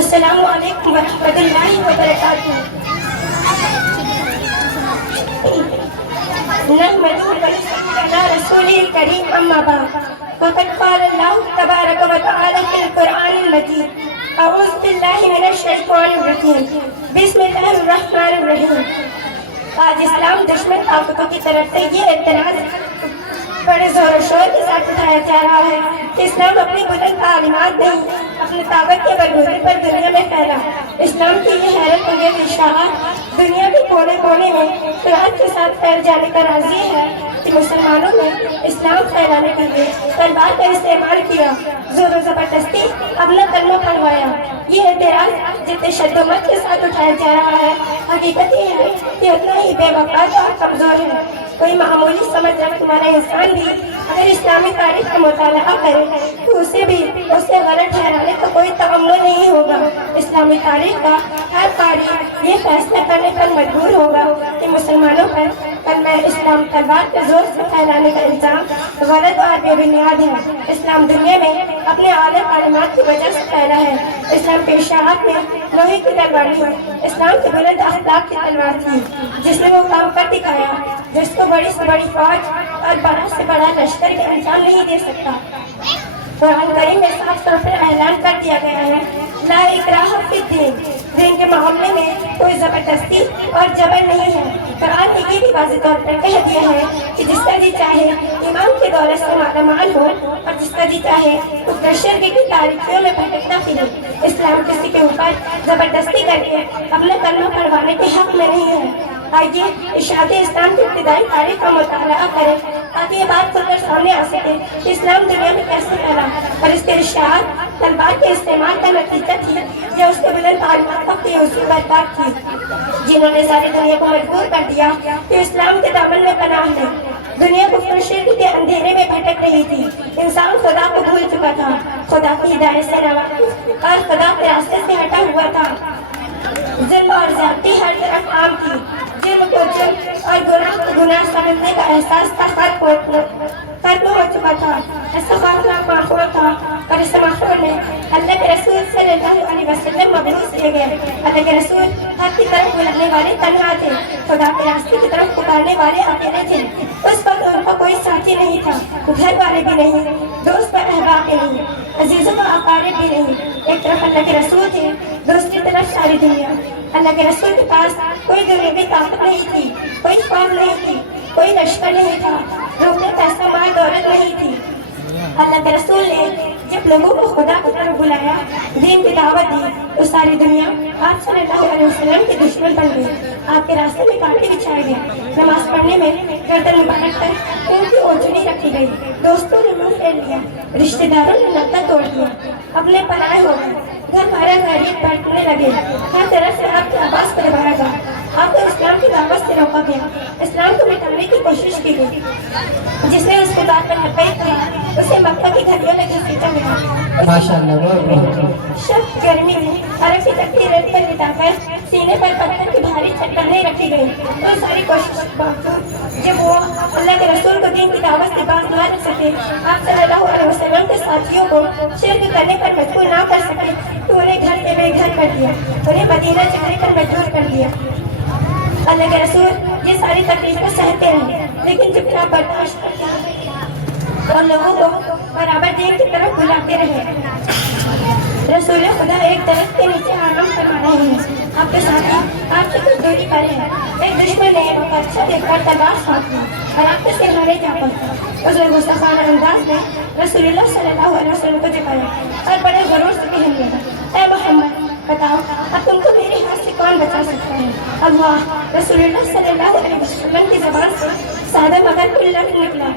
السلام علیکم ورحمۃ اللہ وبرکاتہ۔ نحمده ونصلي على رسوله الكريم أما بعد فقد قال الله تبارك وتعالى في القرآن المجيد أعوذ بالله من الشيطان الرجيم بسم الله الرحمن الرحيم۔ آج اسلام دشمن طاقتوں کی طرف سے یہ اعتراض بڑے زور و شور کے ساتھ اٹھایا جا رہا ہے کہ اسلام اپنی بلند تعلیمات نہیں اپنی طاقت کے بلبوتے پر دنیا میں پھیلا۔ اسلام کی یہ حیرت انگیز اشاعت دنیا کے کونے کونے میں قرآن کے ساتھ پھیل جانے کا راضی ہے کہ مسلمانوں نے اسلام پھیلانے کے لیے تلوار کا استعمال کیا، زور و زبردستی اپنا کلمہ پڑھوایا۔ یہ اعتراض جتنے شد و مت کے ساتھ اٹھایا جا رہا ہے، حقیقت یہ ہے کہ اتنا ہی بے وقت اور کمزور ہے۔ کوئی معمولی سمجھ رکھنے والا انسان بھی اگر اسلامی تاریخ کا مطالعہ کرے تو اسے غلط ٹھہرانے کا کوئی تأمل نہیں ہوگا۔ اسلامی تاریخ کا ہر قاری یہ فیصلہ کرنے پر مجبور ہوگا کہ مسلمانوں پر کلمہ اسلام تلوار کے زور سے پھیلانے کا الزام غلط اور بے بنیاد ہے۔ اسلام دنیا میں اپنے اعلیٰ تعلیمات کی وجہ سے پھیلا ہے۔ اسلام کی اشاعت میں لوہے کی تلوار تھی، اسلام کے بلند اخلاق کی تلوار تھی جس نے وہ کام کر دکھایا جس کو بڑی سے بڑی فوج اور بڑا سے بڑا لشکر کے انجام نہیں دے سکتا۔ قرآن کریم میں صاف طور پر اعلان کر دیا گیا ہے لا اکراہ فی الدین، دین کے معاملے میں کوئی زبردستی اور جبر نہیں ہے۔ قرآن نے یہ بھی واضح طور پر کہہ دیا ہے کہ جس کا جی چاہے ایمان کی دولت سے مالا مال ہو اور جس کا جی چاہے اس شرک کی تاریکیوں میں بھٹکتا پھرے۔ اسلام کسی کے اوپر زبردستی کر کے اپنا کلمہ پڑھوانے کے حق میں نہیں ہے۔ آئیے اشاعت اسلام کی ابتدائی تاریخ کا مطالعہ کریں تاکہ یہ بات کھل کر سامنے آ سکے کہ اسلام دنیا میں کیسے پھیلا اور اس کے اشاعت تلوار کے استعمال کا نتیجہ تھی یا اس کے بلند تعلیمات کا فیوزی برباد تھی جنہوں نے ساری دنیا کو مجبور کر دیا کہ اسلام کے دامن میں پناہ لے۔ دنیا کفر و شرک کے اندھیرے میں بھٹک رہی تھی، انسان خدا کو بھول چکا تھا، خدا کی ہدایت سے ناواقف اور خدا کے راستے سے ہٹا ہوا تھا۔ ظلم اور زیادتی ہر طرف عام تھی، جرم کو جرم اور گناہ کو گناہ سمجھنے کا احساس کا ختم ہو چکا تھا۔ ایسا ماحول تھا اور اس ماحول میں اللہ کے رسول صلی اللہ علیہ وسلم مبعوث کیے گئے۔ اللہ کے رسول حق کی طرف بلانے والے تنہا تھے، خدا کے راستے کی طرف پکارنے والے اکیلے تھے۔ اس وقت ان کا کوئی ساتھی نہیں تھا، گھر والے بھی نہیں، دوست و احباب بھی نہیں، عزیزوں و اقارب بھی نہیں۔ ایک طرف اللہ کے رسول تھے، دوسری طرف ساری دنیا۔ اللہ کے رسول کے پاس کوئی دنیاوی طاقت نہیں تھی، کوئی قوم نہیں تھی، کوئی لشکر نہیں تھا، روکنے پیسہ مال دولت نہیں تھی۔ اللہ کے رسول نے جب لوگوں کو خدا کی طرف بلایا، دین کی دعوت دی تو ساری دنیا آپ صلی اللہ علیہ وسلم کے دشمن بن گئی۔ آپ کے راستے میں کانٹے بچھائے گئے، نماز پڑھنے میں گردن مبارک پر ان کی اوجھلی رکھی گئی، دوستوں نے منہ پھیر لیا، رشتہ داروں نے ناطہ توڑ دیا، اپنے پناہ ہو گئے، گھر بھرا غریب بانٹنے لگے، ہر طرف سے آپ کی آواز کو دبایا گیا، آپ کو اسلام کی دعوت سے روکا گیا، اسلام کو مٹانے کی کوشش کی گئی۔ جس نے اس کے بات پر لبیک کہا اسے مکہ کی گھڑیوں میں گھسیٹا گیا۔ شب گرمی میں عرب کی تکتی ریت پر لٹا کر سینے پر پتھر کی بھاری چٹانیں رکھی گئی، تو ساری کوشش کے باوجود جب وہ اللہ کے رسول کو دین کی دعوت سے باز نہ رکھ سکے، آپ صلی اللہ علیہ وسلم کے ساتھیوں کو شرک کرنے پر مجبور نہ کر سکے تو انہیں گھر سے بے گھر کر دیا، انہیں مدینہ جانے پر مجبور کر دیا۔ اللہ کے رسول یہ ساری تکلیفیں سہتے رہے لیکن جب آپ برداشت کرتے اور لوگوں کو برابر دین کی طرف بلاتے رہے۔ رسول خدا ایک درخت کے نیچے آرام فرما رہے ہیں، آپ کے ساتھ آپ سے کچھ دوری پر ہے، ایک دشمن نے وہ اچھا دیکھ کر تلوار سانپ لی اور آپ کے سہارے جا پہنچا۔ اس نے غصہخانہ انداز میں رسول اللہ صلی اللہ علیہ وسلم کو جھکایا اور بڑے غرور سے کہنے لگا اے محمد بتاؤ اب تم کو میرے ہاتھ سے کون بچا سکتا ہے؟ اللہ۔ رسول اللہ صلی اللہ علیہ وسلم کی زبان سے سادہ مگر کوئی لفظ نکلا،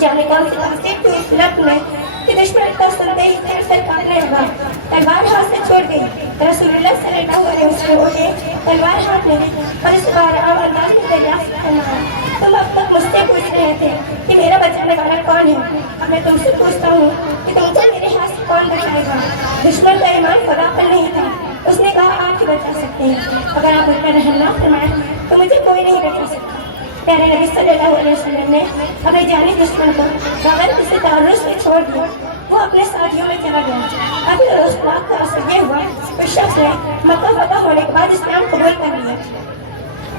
جانے کون سی تصدیق تھی اس لفظ میں کہ دشمن کا سنتے ہی تیر سر کاٹنے لگا، تلوار ہاتھ سے چھوڑ گئی۔ رسول اللہ صلی اللہ علیہ وسلم اٹھے، تلوار ہاتھ میں اور اس بار انداز میں دریافت کرنا، تم اب تک مجھ سے پوچھ رہے تھے کہ میرا بچانے والا کون ہے، اب میں تم سے پوچھتا ہوں کہ تم کو میرے ہاتھ سے کون بچائے گا؟ دشمن کا ایمان خدا پر نہیں تھا، اس نے کہا آپ ہی بچا سکتے ہیں، اگر آپ مجھ پر رحم نہ فرمائیں تو مجھے کوئی نہیں بچا سکتا۔ پیارے نبی صلی اللہ علیہ وسلم نے اپنے جانی دشمن کو بغیر کسی تعرض سے چھوڑ دیا، وہ اپنے ساتھیوں میں چلا گیا۔ ابھی اس بات کا اثر یہ ہوا کہ شخص نے مکہ فتح ہونے کے بعد اسلام قبول کر لیا۔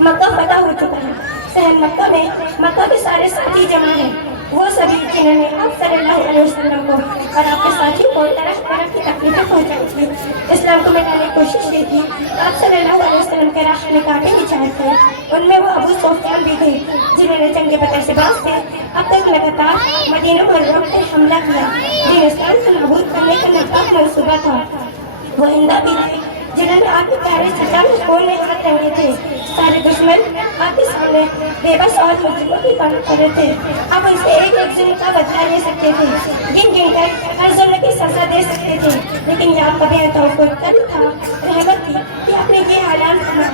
مکہ فتح ہو چکا ہے، شہر مکہ میں مکہ کے سارے ساتھی جمع ہیں، وہ سبھی جنہوں نے آپ صلی اللہ علیہ وسلم کو اور آپ کے ساتھی کو طرح طرح کی تکلیفیں پہنچائی تھی، اسلام کو مٹانے کی کوشش کی تھی۔ آپ صلی اللہ علیہ وسلم کے راستے میں کانٹے بھی چاہے تھے، ان میں وہ ابو سفیان بھی تھے جنہوں نے جنگ بدر سے بعد سے اب تک لگاتار مدینہ منورہ پر حملہ کیا، جنہیں اسلام کو نابود کرنے کا ناکام منصوبہ تھا۔ وہ ہندا بھی تھے جنہوں نے آپ کے پیارے چچا میں خون میں ہاتھ رنگے تھے۔ سارے دشمن آپ کے سامنے بے بس اور مجرموں کی پناہ کر رہے تھے، اب ان سے ایک ایک ظلم کا بدلہ لے سکتے تھے، گن گن کر ہر ظلم کی سزا دے سکتے تھے، لیکن یہاں کبھی توقع کرنا تھا، رحمت تھی کہ آپ نے یہ اعلان کیا،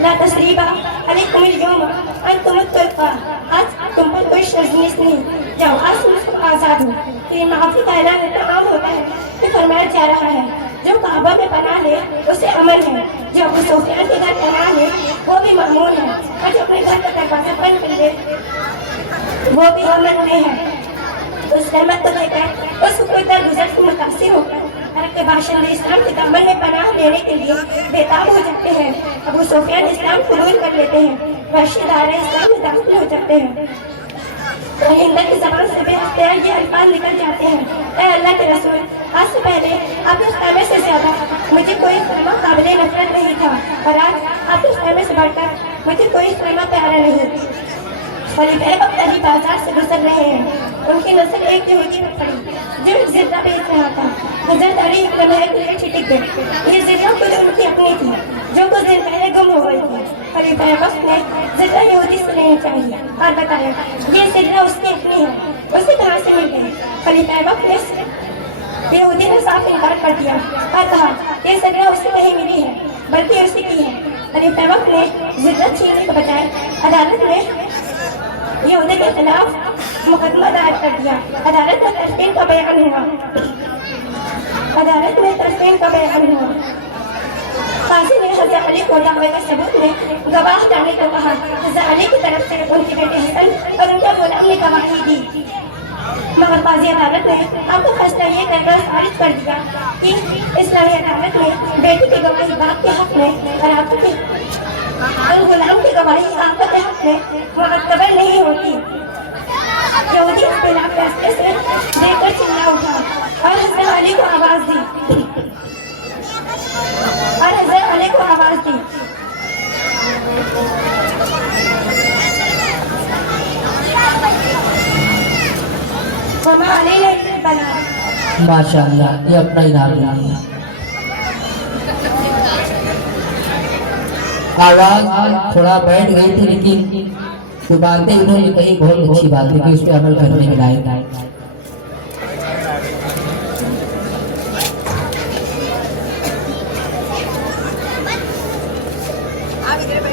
لا تثریب علیکم اليوم انتم الطلقاء، آج تم پر کوئی شرزنش نہیں، جاؤ آج تم آزاد ہو۔ یہ معافی کا اعلان اتنا عام ہوتا ہے کہ فرمایا جا رہا ہے جو کعبہ میں پناہ لے اسے امن ہے، جو ابو سفیان کے گھر پناہ لے وہ بھی مأمون ہے، اور جو اپنے گھر کا دروازہ بند کر لے وہ بھی امن میں ہے۔ اس رحمت کو دے کر اس کو کوئی درگزر سے متاثر ہو کر عرب کے باشندے اسلام کے دامن میں پناہ لینے کے لیے بےتاب ہو جاتے ہیں۔ ابو سفیان اسلام قبول کر لیتے ہیں، وحشی دار اسلام میں داخل ہو جاتے ہیں، اور ہندا کی زبان سے بے اختیار یہ الفاظ نکل جاتے ہیں، اے اللہ کے رسول، آج سے پہلے آپ کے خیمے سے زیادہ مجھے کوئی خیمہ قابل نفرت نہیں تھا، اور آج آپ کے خیمے سے بڑھ کر مجھے کوئی خیمہ پیارا نہیں۔ خلیفہ وقت علی بازار سے گزر رہے ہیں، ان کی نظر ایک یہودی پر پڑی جو ایک زرہ بیچ رہا تھا۔ حضرت علی ایک لمحے کے لیے چھٹک گئے، یہ زرہ خود ان کی اپنی تھی جو کچھ دن پہلے گم ہو گئی تھی۔ خلیفہ وقت نے زرہ یہودی سے لینی چاہیے اور بتایا یہ زرہ اس کی اپنی ہے، اسے کہاں سے مل گئی؟ خلیفہ وقت نے یہودی نے صاف انکار کر دیا اور کہا یہ زرہ اسے نہیں ملی ہے بلکہ اسی کی ہے۔ خلیفہ وقت نے زرہ چھیننے کے بجائے عدالت میں یہودی کے خلاف مقدمہ دائر کر دیا۔ عدالت میں ترفین کا بیان ہوا۔ قاضی نے حضرت علی کو دعوے کے ثبوت میں گواہ لانے کو کہا۔ حضرت علی کی طرف سے ان کے بیٹے حسن اور ان کے غلام نے گواہی دی، مگر قاضی عدالت نے آپ کو فیصلہ یہ کر کر خارج کر دیا کہ اسلامی عدالت میں بیٹی کی گواہی باپ کے حق میں اور آپ کے غلام کی گواہی آپ کے حق میں معتبر نہیں ہوتی۔ یہودی اختلاف فیصلے سے دیکھ کر چلا اٹھا اور حضرت علی کو آواز دی وما علینا الا البلاغ۔ ماشاءاللہ، یہ اپنا انعام ہے۔ آواز تھوڑا بیٹھ گئی تھی، لیکن جو باتیں انہوں نے کہی بہت اچھی باتیں تھی، اس پہ عمل کرنے کے لائق ہے۔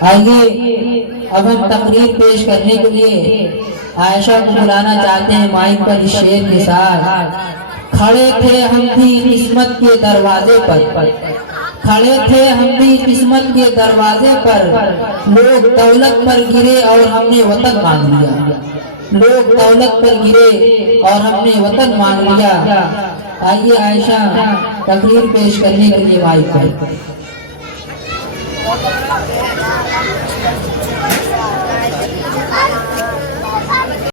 آئیے اب ہم تقریر پیش کرنے کے لیے عائشہ کو بلانا چاہتے ہیں مائک پر اس شعر کے ساتھ۔ کھڑے تھے ہم بھی قسمت کے دروازے پر، کھڑے تھے ہم بھی قسمت کے دروازے پر، لوگ دولت پر گرے اور ہم نے وطن مانگ لیا، لوگ دولت پر گرے اور ہم نے وطن مانگ لیا۔ آئیے عائشہ تقریر پیش کرنے کے لیے مائک پر۔